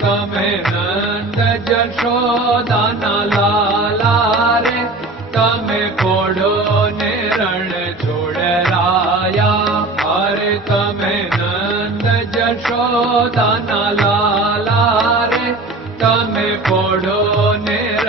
तमे नन्द जशो दाना तमे रे तमे पोढो नेर अरे तमे नन्द जशो दाना ला तमे पोढो नेर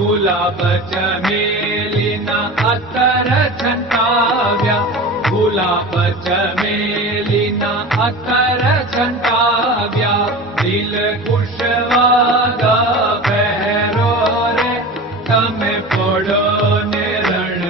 गुलाब चमेलिना अत्तर छन्ताव्या गुलाब चमेलिना अत्तर छन्ताव्या दिल खुशवादा जलि नार झन्ताव्या गुलाबमेलिना अकर्यालरो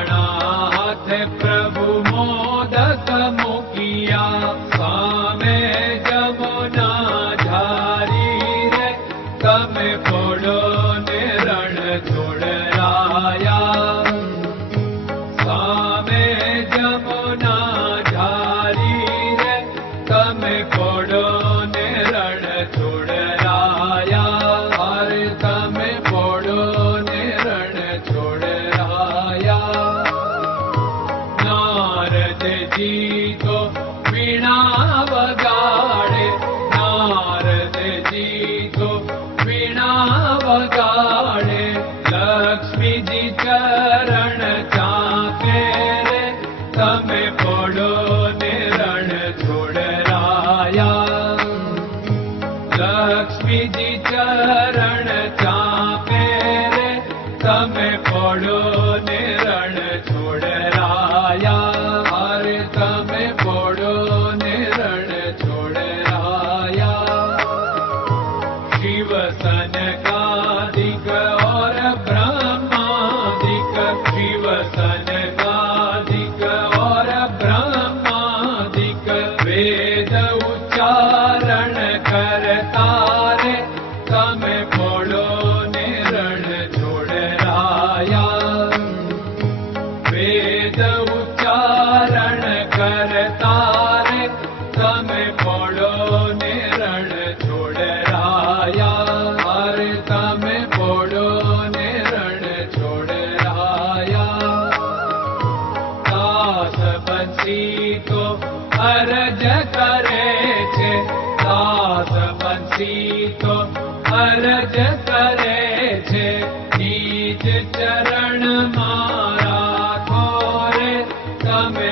चरण चापे रे तमे पड़ो ीतो हीज चरण मारा खोरे तमे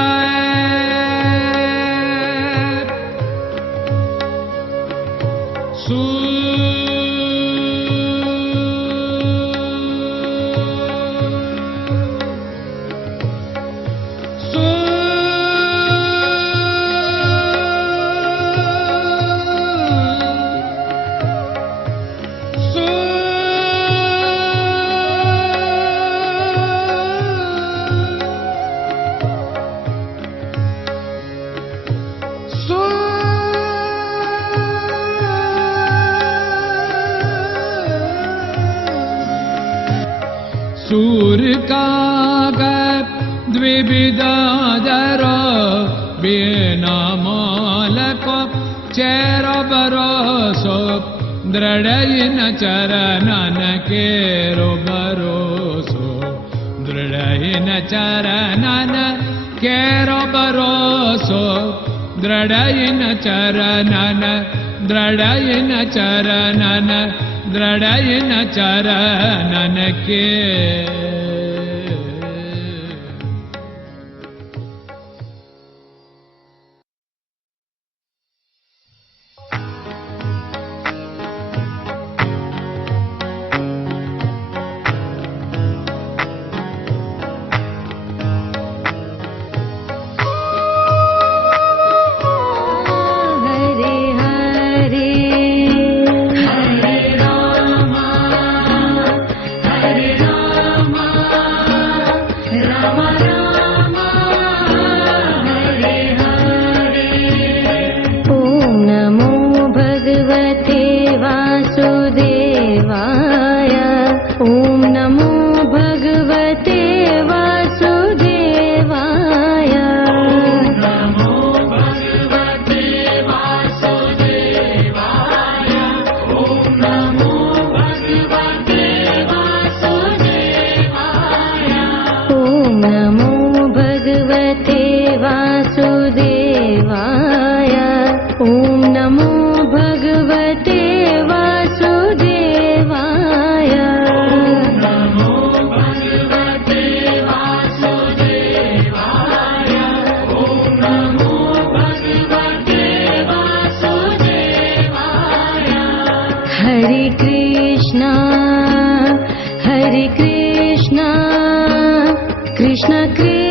सूर्य का द्विविदादर बिना मालको चेर बरोसो दृढयिन चरणन केरो बरोसो दृढयिन चरणन केरो बरोसो दृढयिन चरणन दृढयिन चरणन दृढयिन चरणन के कृष्णा कृष्ण कृष्ण